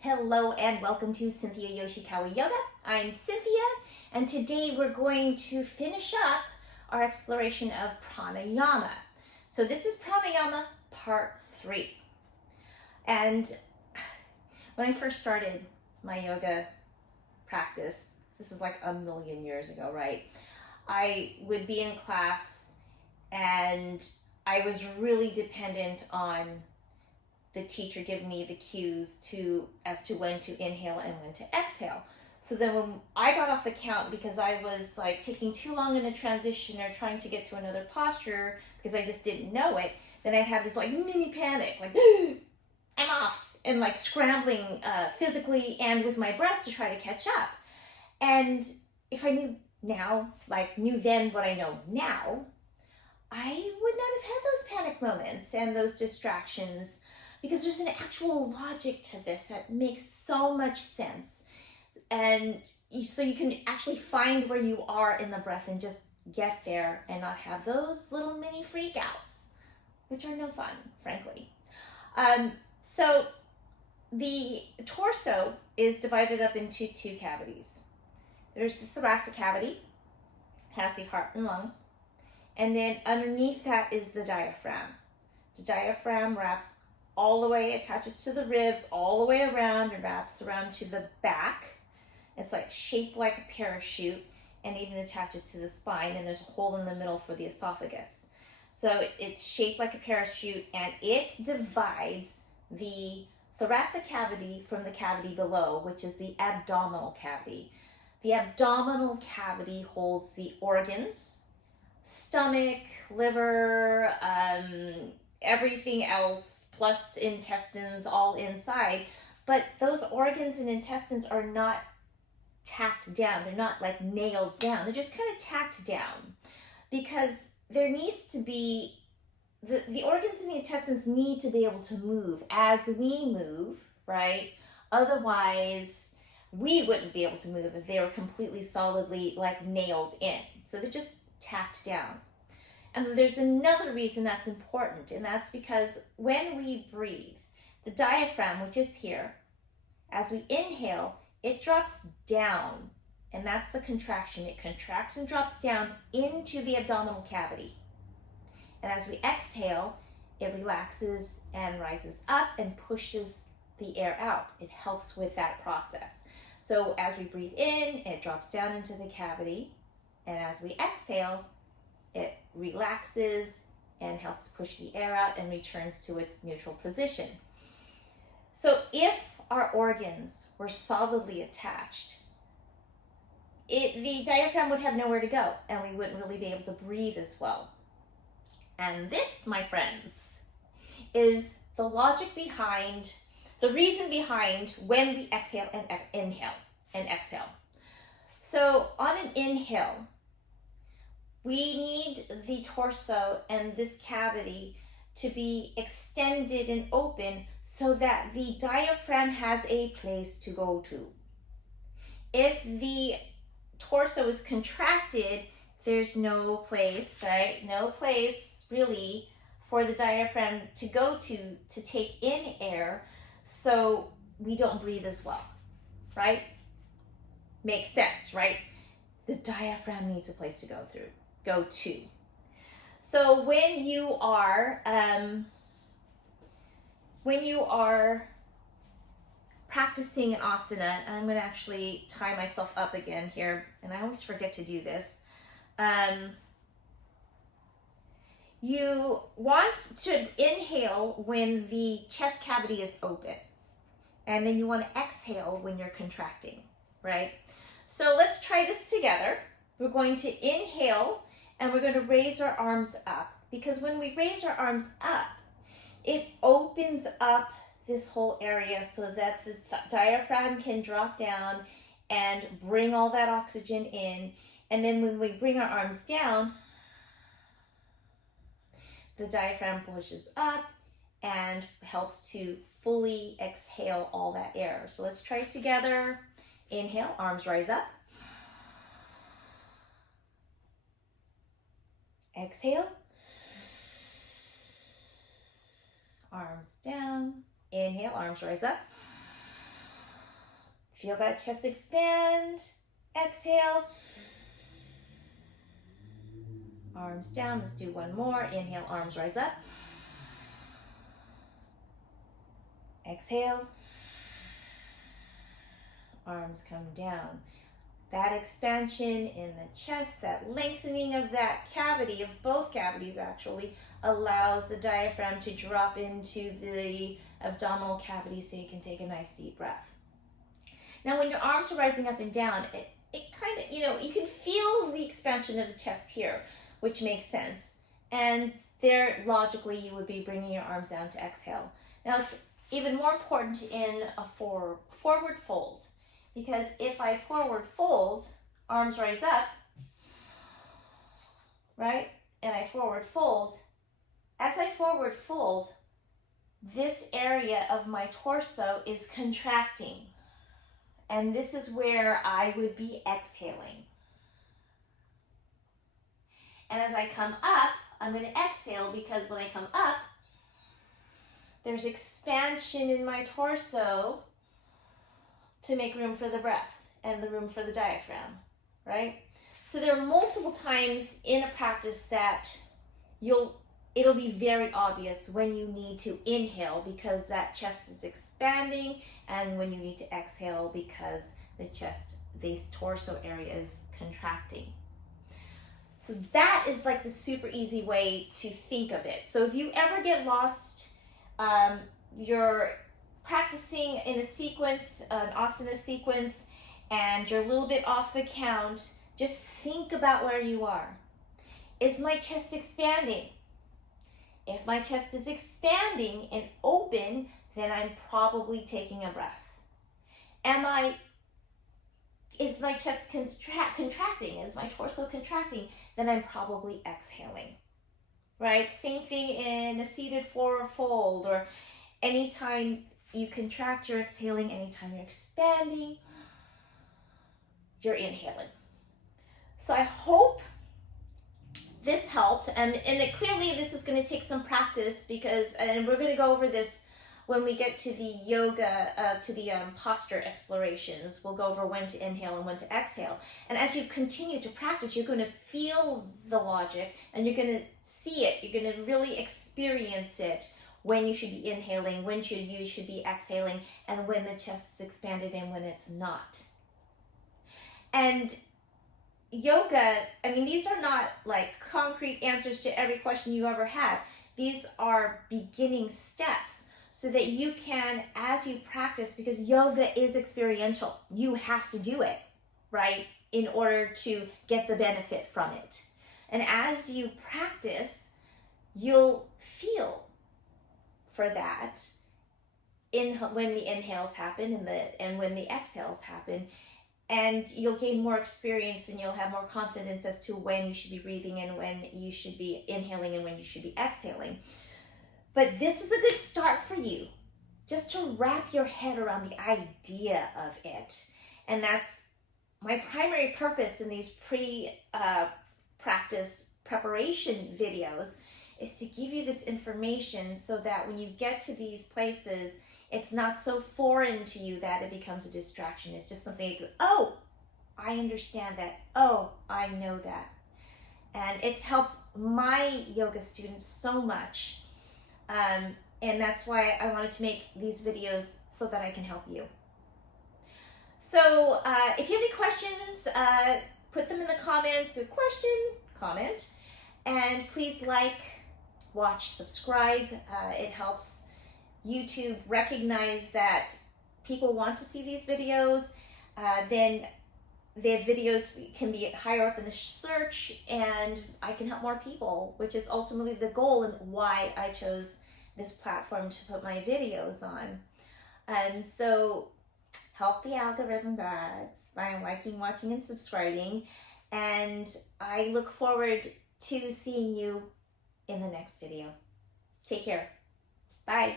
Hello and welcome to Cynthia Yoshikawa Yoga. I'm Cynthia, and today we're going to finish up our exploration of Pranayama. So this is Pranayama part 3. And when I first started my yoga practice, this is like a million years ago, right? I would be in class and I was really dependent on the teacher give me the cues as to when to inhale and when to exhale. So then when I got off the count because I was like taking too long in a transition or trying to get to another posture because I just didn't know it, then I'd have this like mini panic, like I'm off, and like scrambling physically and with my breath to try to catch up. And if I knew then what I know now, I would not have had those panic moments and those distractions, because there's an actual logic to this that makes so much sense. And so you can actually find where you are in the breath and just get there and not have those little mini freakouts, which are no fun, frankly. So the torso is divided up into 2 cavities. There's the thoracic cavity, has the heart and lungs, and then underneath that is the diaphragm. The diaphragm wraps all the way, attaches to the ribs, all the way around, and wraps around to the back. It's like shaped like a parachute and even attaches to the spine, and there's a hole in the middle for the esophagus. So it's shaped like a parachute, and it divides the thoracic cavity from the cavity below, which is the abdominal cavity. The abdominal cavity holds the organs, stomach, liver, everything else, plus intestines all inside. But those organs and intestines are not tacked down. They're not like nailed down. They're just kind of tacked down, because there needs to be, the organs and the intestines need to be able to move as we move, right? Otherwise, we wouldn't be able to move if they were completely solidly like nailed in. So they're just tacked down. And there's another reason that's important, and that's because when we breathe, the diaphragm, which is here, as we inhale, it drops down, and that's the contraction. It contracts and drops down into the abdominal cavity. And as we exhale, it relaxes and rises up and pushes the air out. It helps with that process. So as we breathe in, it drops down into the cavity, and as we exhale, it relaxes and helps to push the air out and returns to its neutral position. So if our organs were solidly attached, the diaphragm would have nowhere to go, and we wouldn't really be able to breathe as well. And this, my friends, is the logic behind, the reason behind when we exhale and inhale and exhale. So on an inhale, we need the torso and this cavity to be extended and open so that the diaphragm has a place to go to. If the torso is contracted, there's no place, right? No place really for the diaphragm to go to take in air, so we don't breathe as well, right? Makes sense, right? The diaphragm needs a place to go to. So when you are practicing an asana, I'm going to actually tie myself up again here, and I always forget to do this. You want to inhale when the chest cavity is open, and then you want to exhale when you're contracting, right? So let's try this together. We're going to inhale, and we're going to raise our arms up, because when we raise our arms up, it opens up this whole area so that the diaphragm can drop down and bring all that oxygen in. And then when we bring our arms down, the diaphragm pushes up and helps to fully exhale all that air. So let's try it together. Inhale, arms rise up. Exhale. Arms down. Inhale, arms rise up. Feel that chest expand. Exhale. Arms down. Let's do one more. Inhale, arms rise up. Exhale. Arms come down. That expansion in the chest, that lengthening of that cavity, of both cavities actually, allows the diaphragm to drop into the abdominal cavity so you can take a nice deep breath. Now when your arms are rising up and down, it kind of, you can feel the expansion of the chest here, which makes sense. And there, logically, you would be bringing your arms down to exhale. Now it's even more important in a forward fold, because if I forward fold, arms rise up, right? And I forward fold. As I forward fold, this area of my torso is contracting. And this is where I would be exhaling. And as I come up, I'm going to exhale, because when I come up, there's expansion in my torso to make room for the breath and the room for the diaphragm, right? So there are multiple times in a practice that it'll be very obvious when you need to inhale because that chest is expanding, and when you need to exhale because the torso area is contracting. So that is like the super easy way to think of it. So if you ever get lost, you're practicing in a sequence, an asana sequence, and you're a little bit off the count, just think about where you are. Is my chest expanding? If my chest is expanding and open, then I'm probably taking a breath. Is my chest contracting? Is my torso contracting? Then I'm probably exhaling, right? Same thing in a seated forward fold, or anytime you contract, you're exhaling. Anytime you're expanding, you're inhaling. So I hope this helped, and clearly this is going to take some practice, and we're going to go over this when we get to the yoga, to the posture explorations. We'll go over when to inhale and when to exhale. And as you continue to practice, you're going to feel the logic, and you're going to see it. You're going to really experience it, when you should be inhaling, when you should be exhaling, and when the chest is expanded and when it's not. And yoga, these are not like concrete answers to every question you ever had. These are beginning steps so that you can, as you practice, because yoga is experiential, you have to do it, right, in order to get the benefit from it. And as you practice, you'll feel for that when the inhales happen and when the exhales happen. And you'll gain more experience, and you'll have more confidence as to when you should be breathing and when you should be inhaling and when you should be exhaling. But this is a good start for you, just to wrap your head around the idea of it. And that's my primary purpose in these practice preparation videos, is to give you this information so that when you get to these places, it's not so foreign to you that it becomes a distraction. It's just something like, oh, I understand that. Oh, I know that. And it's helped my yoga students so much. And that's why I wanted to make these videos, so that I can help you. So if you have any questions, put them in the comments. So comment, and please like, watch, subscribe. It helps YouTube recognize that people want to see these videos. Then the videos can be higher up in the search, and I can help more people, which is ultimately the goal and why I chose this platform to put my videos on. So help the algorithm gods by liking, watching, and subscribing. And I look forward to seeing you in the next video. Take care. Bye.